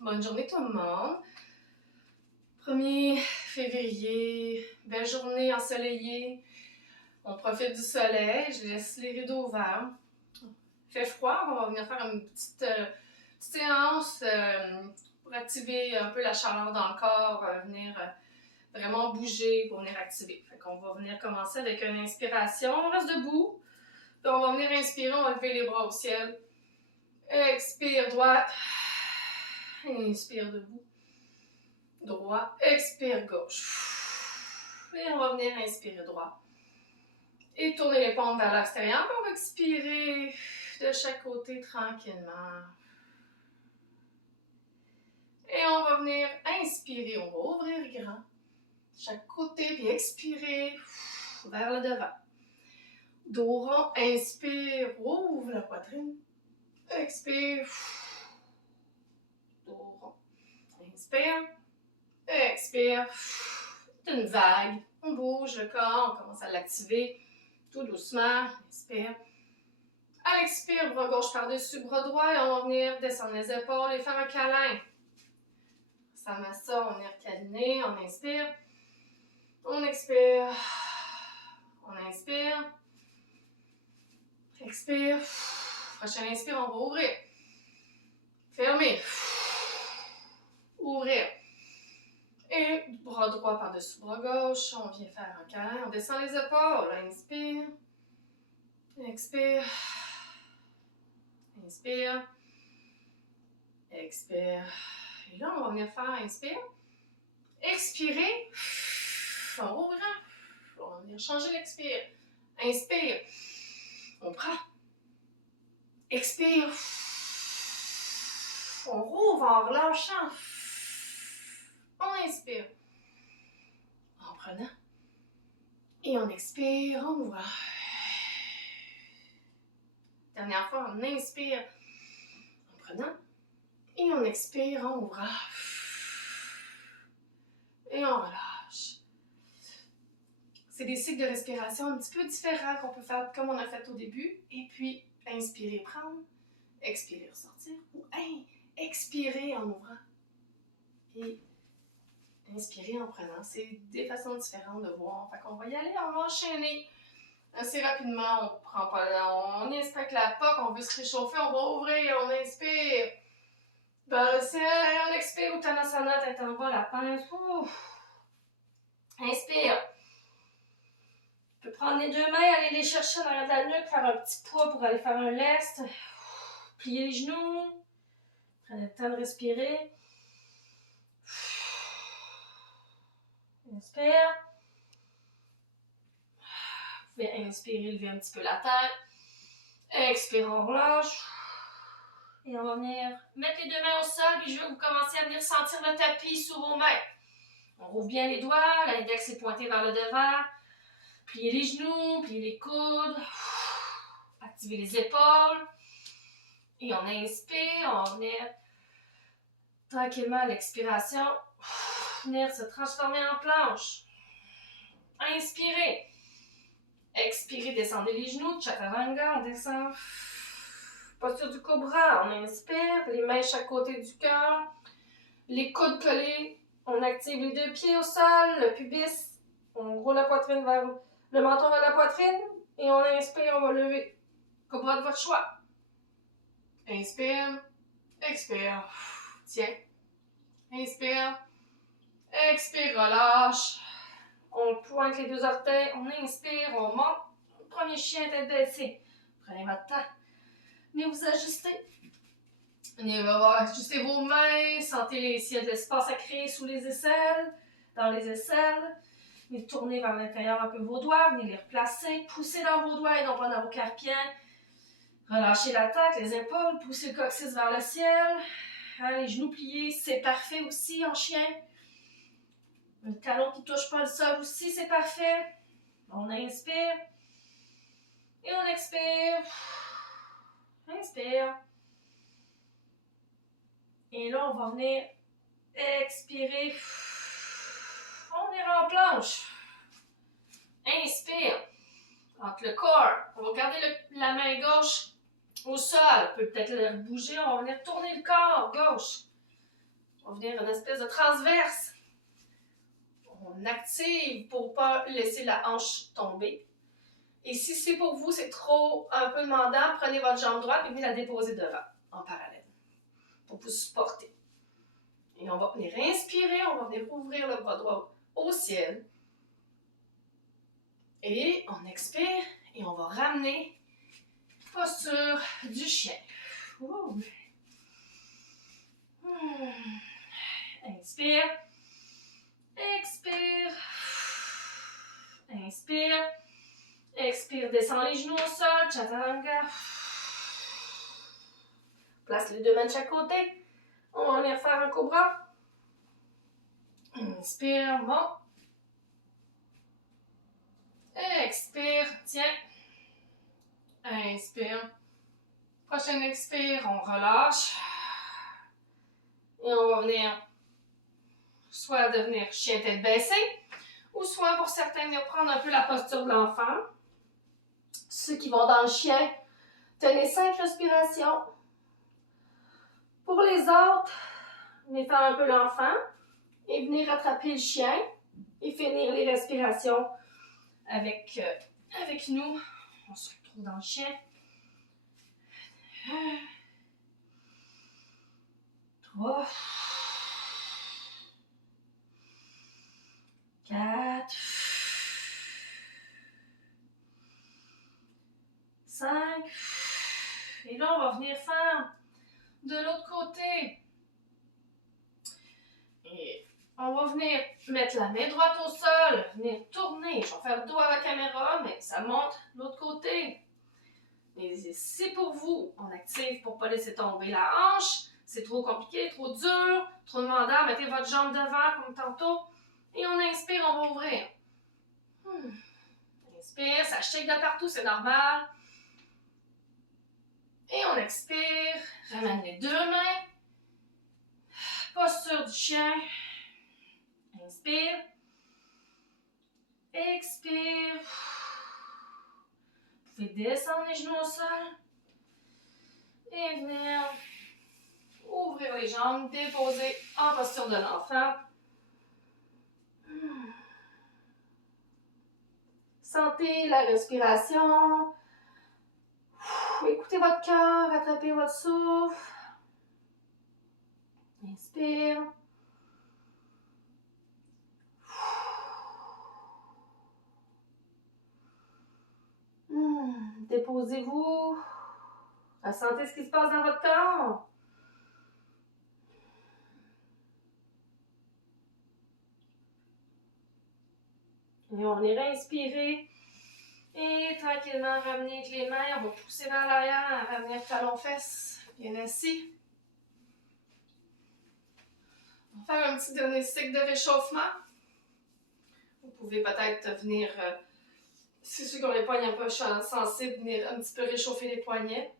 Bonne journée tout le monde. 1er février, belle journée ensoleillée. On profite du soleil, je laisse les rideaux ouverts. Il fait froid, on va venir faire une petite séance pour activer un peu la chaleur dans le corps, venir vraiment bouger pour venir activer. Fait qu'on va venir commencer avec une inspiration, on reste debout. Puis on va venir inspirer, on va lever les bras au ciel. Expire droite. Inspire debout. Droit. Expire gauche. Et on va venir inspirer droit. Et tourner les paumes vers l'extérieur. On va expirer de chaque côté tranquillement. Et on va venir inspirer. On va ouvrir grand. Chaque côté. Puis expirer vers le devant. Dos rond. Inspire. Ouvre la poitrine. Expire. Dos rond. Inspire. Expire. Une vague. On bouge le corps. On commence à l'activer tout doucement. Inspire. À l'expire, bras gauche par-dessus, bras droit. Et on va venir descendre les épaules et faire un câlin. Ça met ça. On va venir câliner. On inspire. On expire. On inspire. Expire. Prochain inspire, on va ouvrir. Fermer. Ouvrir. Et bras droit par-dessus bras gauche. On vient faire un câlin. On descend les épaules. Inspire. Expire. Inspire. Expire. Et là, on va venir faire inspire. Expirer. On rouvre. On va venir changer l'expire. Inspire. On prend. Expire. On rouvre en relâchant. On inspire. En prenant. Et on expire en ouvrant. Dernière fois, on inspire en prenant. Et on expire en ouvrant. Et on relâche. C'est des cycles de respiration un petit peu différents qu'on peut faire comme on a fait au début. Et puis, inspirer, prendre. Expirer, sortir. Ou expirer en ouvrant. Et inspirer en prenant. C'est des façons différentes de voir. Fait qu'on va y aller, on va enchaîner. Assez rapidement, on prend pas on inspecte la POC, on veut se réchauffer, on va ouvrir, on inspire. Vers le ciel, on expire, Uttanasana, tête en bas, la pince. Inspire. On peut prendre les deux mains, aller les chercher dans la nuque, faire un petit poids pour aller faire un lest. Plier les genoux. Prenez le temps de respirer. Inspire. Vous pouvez inspirer, lever un petit peu la tête. Expire, on relâche. Et on va venir mettre les deux mains au sol, puis je vais vous commencer à venir sentir le tapis sous vos mains. On rouvre bien les doigts, l'index est pointé vers le devant. Pliez les genoux, pliez les coudes. Activez les épaules. Et on inspire, on va venir tranquillement à l'expiration, venir se transformer en planche. Inspirez. Expirez, descendez les genoux, Chaturanga, on descend. Posture du cobra, on inspire, les mains chaque côté du cœur, les coudes collés, on active les deux pieds au sol, le pubis, on roule la poitrine vers le menton vers la poitrine, et on inspire, on va lever. Cobra de votre choix. Inspire, expire, tiens. Inspire, expire, relâche. On pointe les deux orteils, on inspire, on monte. Premier chien, tête baissée. Prenez votre temps. Venez vous ajuster. Venez ajuster vos mains. Sentez s'il y a de l'espace à créer sous les aisselles, dans les aisselles. Venez tourner vers l'intérieur un peu vos doigts. Venez les replacer. Poussez dans vos doigts et non pas dans vos carpiens. Relâchez la tête, les épaules. Poussez le coccyx vers le ciel. Les genoux pliés, c'est parfait aussi en chien. Le talon qui ne touche pas le sol aussi, c'est parfait. On inspire. Et on expire. Inspire. Et là, on va venir expirer. On ira en planche. Inspire. Entre le corps. On va garder la main gauche au sol. On peut peut-être le bouger. On va venir tourner le corps gauche. On va venir une espèce de transverse. On active pour ne pas laisser la hanche tomber. Et si c'est pour vous, c'est trop un peu demandant, prenez votre jambe droite et venez la déposer devant, en parallèle, pour vous supporter. Et on va venir inspirer, on va venir ouvrir le bras droit au ciel. Et on expire et on va ramener posture du chien. Ouh. Inspire. Expire. Inspire. Expire, descends les genoux au sol, Chaturanga. Place les deux mains de chaque côté. On va venir faire un cobra. Inspire, bon. Expire, tiens. Inspire. Prochaine expire, on relâche. Et on va venir soit devenir chien tête baissée, ou soit pour certains venir prendre un peu la posture de l'enfant. Ceux qui vont dans le chien, tenez 5 respirations. Pour les autres, venez faire un peu l'enfant et venez rattraper le chien et finir les respirations avec nous. On se retrouve dans le chien. 3, 4, 5. Et là, on va venir faire de l'autre côté. Et on va venir mettre la main droite au sol, venir tourner. Je vais faire le dos à la caméra, mais ça monte de l'autre côté. Et c'est pour vous. On active pour ne pas laisser tomber la hanche. C'est trop compliqué, trop dur, trop demandant. Mettez votre jambe devant comme tantôt. Et on inspire, on va ouvrir. Inspire, ça shake de partout, c'est normal. Et on expire. Ramène les deux mains. Posture du chien. Inspire. Expire. Vous pouvez descendre les genoux au sol. Et venir ouvrir les jambes, déposer en posture de l'enfant. Sentez la respiration. Écoutez votre cœur, rattrapez votre souffle. Inspire. Déposez-vous. Ressentez ce qui se passe dans votre corps. Et on va venir inspirer. Et tranquillement ramener avec les mains. On va pousser vers l'arrière, ramener talon-fesses. Bien assis. On va faire un petit dernier cycle de réchauffement. Vous pouvez peut-être venir, si ceux qui ont les poignets un peu sensibles, venir un petit peu réchauffer les poignets.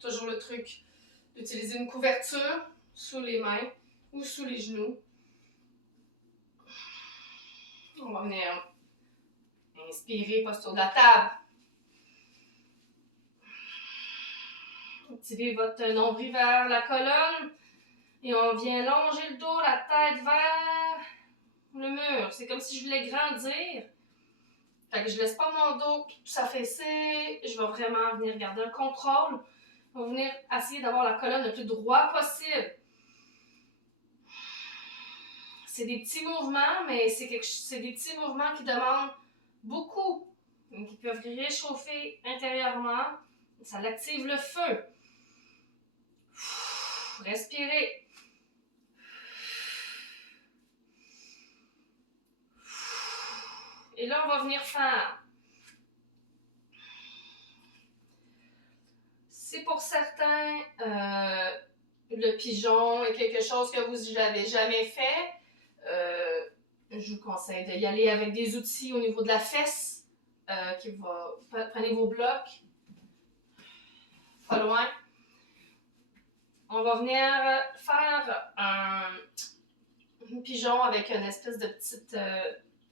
Toujours le truc d'utiliser une couverture sous les mains ou sous les genoux. On va venir inspirer, posture de la table. Activez votre nombril vers la colonne. Et on vient longer le dos, la tête vers le mur. C'est comme si je voulais grandir. Fait que je laisse pas mon dos s'affaisser. Je vais vraiment venir garder un contrôle. On va venir essayer d'avoir la colonne le plus droit possible. C'est des petits mouvements, mais c'est des petits mouvements qui demandent beaucoup. Donc, ils peuvent réchauffer intérieurement. Ça l'active le feu. Respirez. Et là, on va venir faire. Si pour certains, le pigeon est quelque chose que vous n'avez jamais fait, je vous conseille d'y aller avec des outils au niveau de la fesse. Prenez vos blocs. Pas loin. On va venir faire un pigeon avec une espèce de petite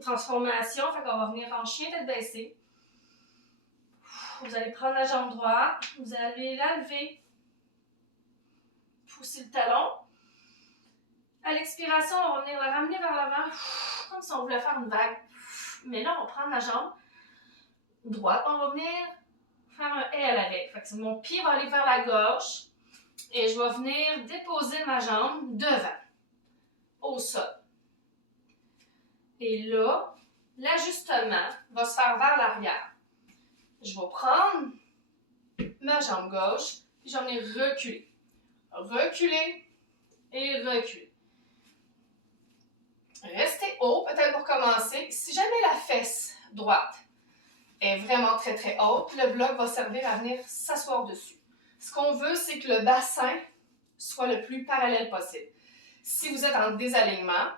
transformation. Fait qu'on va venir en chien tête baissée. Vous allez prendre la jambe droite. Vous allez la lever. pousser le talon. À l'expiration, on va venir le ramener vers l'avant, comme si on voulait faire une vague. Mais là, on va prendre la jambe droite, on va venir faire un haie à l'arrêt. Fait que mon pied va aller vers la gauche et je vais venir déposer ma jambe devant, au sol. Et là, l'ajustement va se faire vers l'arrière. Je vais prendre ma jambe gauche, puis j'en ai reculé. Reculer et reculer. Restez haut, peut-être pour commencer. Si jamais la fesse droite est vraiment très très haute, le bloc va servir à venir s'asseoir dessus. Ce qu'on veut, c'est que le bassin soit le plus parallèle possible. Si vous êtes en désalignement,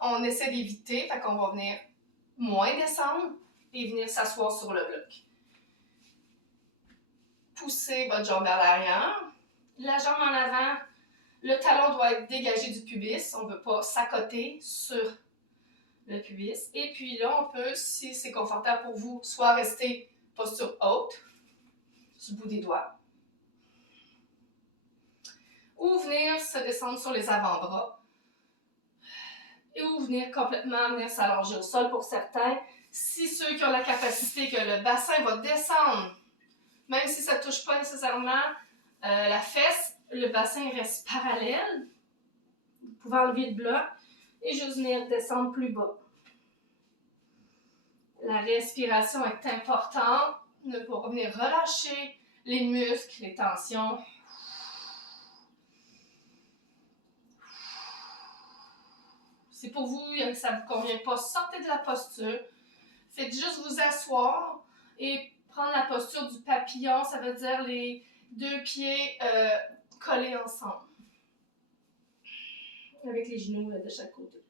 on essaie d'éviter, fait qu'on va venir moins descendre et venir s'asseoir sur le bloc. Poussez votre jambe vers l'arrière, la jambe en avant, le talon doit être dégagé du pubis, on ne veut pas s'accoter sur le pubis. Et puis là, on peut, si c'est confortable pour vous, soit rester posture haute, sur le bout des doigts, ou venir se descendre sur les avant-bras, et ou venir complètement s'allonger au sol pour certains. Si ceux qui ont la capacité que le bassin va descendre, même si ça ne touche pas nécessairement la fesse, le bassin reste parallèle. Vous pouvez enlever le bloc et juste venir descendre plus bas. La respiration est importante pour venir relâcher les muscles, les tensions. Si pour vous, ça ne vous convient pas, sortez de la posture. Faites juste vous asseoir et prendre la posture du papillon, ça veut dire les deux pieds collés ensemble. Avec les genoux de chaque côté.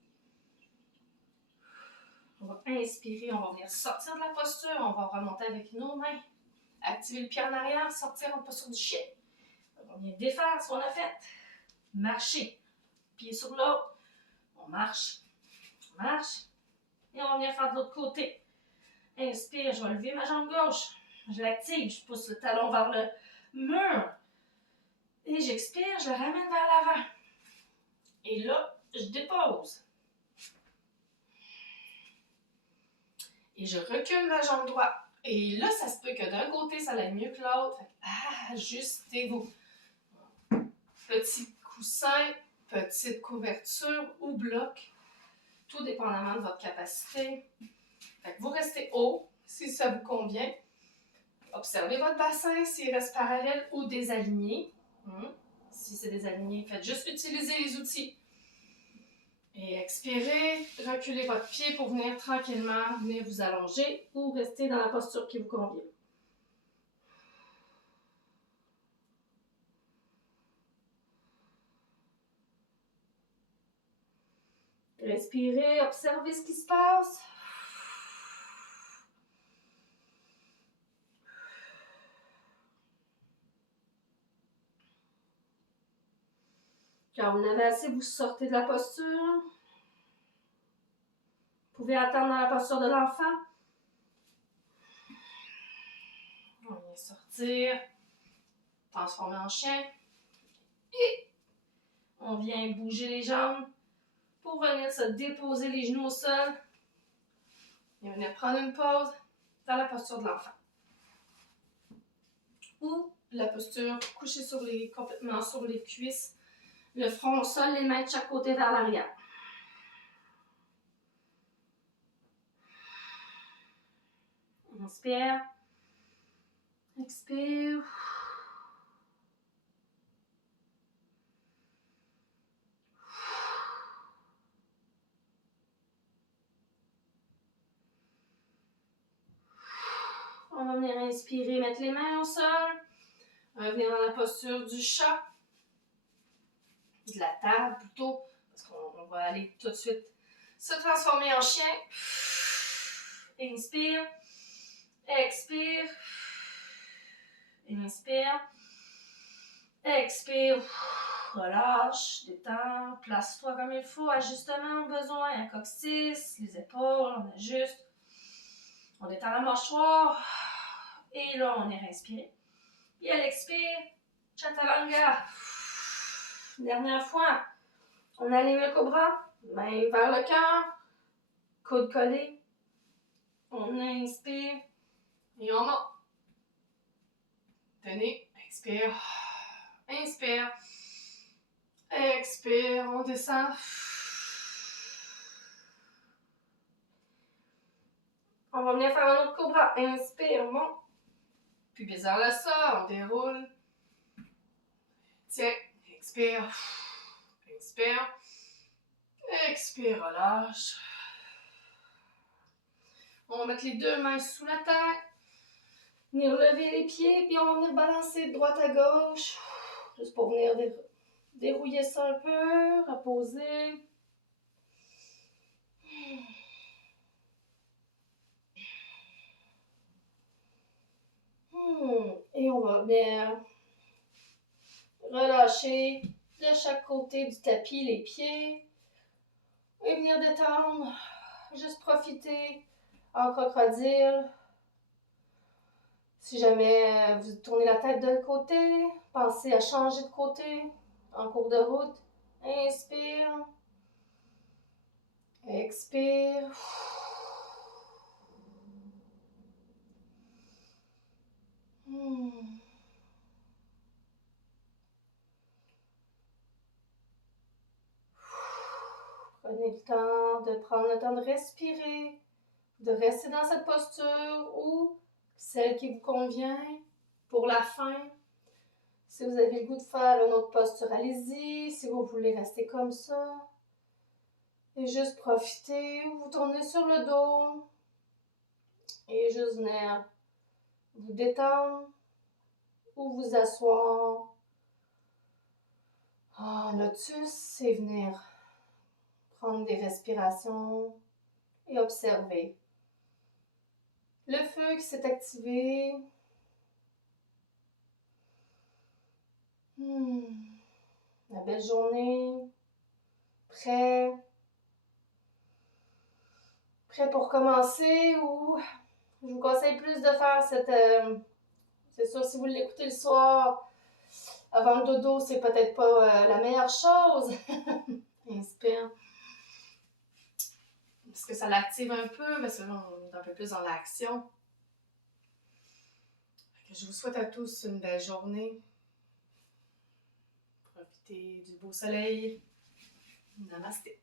On va inspirer, on va venir sortir de la posture, on va remonter avec nos mains. Activer le pied en arrière, sortir en posture du chien. On vient défaire ce qu'on a fait. Marcher. Pied sur l'autre. On marche. On marche. Et on va venir faire de l'autre côté. Inspire, je vais lever ma jambe gauche. Je l'active, je pousse le talon vers le mur. Et j'expire, je le ramène vers l'avant. Et là, je dépose. Et je recule ma jambe droite. Et là, ça se peut que d'un côté, ça aille mieux que l'autre. Ajustez-vous. Petit coussin, petite couverture ou bloc, tout dépendamment de votre capacité. Fait que vous restez haut, si ça vous convient. Observez votre bassin, s'il reste parallèle ou désaligné. Si c'est désaligné, faites juste utiliser les outils. Et expirez, reculez votre pied pour venir tranquillement, venir vous allonger ou rester dans la posture qui vous convient. Respirez, observez ce qui se passe. Quand vous en avez assez, vous sortez de la posture. Vous pouvez attendre dans la posture de l'enfant. On vient sortir, transformer en chien. Et on vient bouger les jambes pour venir se déposer les genoux au sol. Et venir prendre une pause dans la posture de l'enfant. Ou la posture couchée complètement sur les cuisses. Le front au sol, les mains de chaque côté vers l'arrière. Inspire. Expire. On va venir inspirer, mettre les mains au sol. On va venir dans la posture du chat. De la table plutôt, parce qu'on va aller tout de suite se transformer en chien. Inspire, expire, inspire, expire, relâche, détends, place-toi comme il faut, ajustement au besoin, un coccyx, les épaules, on ajuste, on détend la mâchoire, et là on est respiré. Et à l'expire, chaturanga. Dernière fois. On aligne le cobra. Main vers le cœur. Coude collé. On inspire. Et on monte. Tenez, expire. Inspire. Expire, on descend. On va venir faire un autre cobra. Inspire, on monte. Puis bizarre le sol, on déroule. Tiens, expire. Inspire. Expire, relâche. On va mettre les deux mains sous la tête. Venir lever les pieds, puis on va venir balancer de droite à gauche. Juste pour venir dérouiller ça un peu, reposer. Et on va venir relâcher de chaque côté du tapis les pieds. Et venir détendre. Juste profiter en crocodile. Si jamais vous tournez la tête de côté, pensez à changer de côté en cours de route. Inspire. Expire. Prenez le temps de prendre le temps de respirer, de rester dans cette posture ou celle qui vous convient pour la fin. Si vous avez le goût de faire une autre posture, allez-y. Si vous voulez rester comme ça. Et juste profiter ou vous tourner sur le dos. Et juste venir vous détendre ou vous asseoir en lotus et venir prendre des respirations et observer le feu qui s'est activé. La belle journée. Prêt pour commencer ou je vous conseille plus de faire cette... c'est sûr, si vous l'écoutez le soir, avant le dodo, c'est peut-être pas la meilleure chose. Inspire. Parce que ça l'active un peu, parce que là, on est un peu plus dans l'action. Je vous souhaite à tous une belle journée. Profitez du beau soleil. Namasté.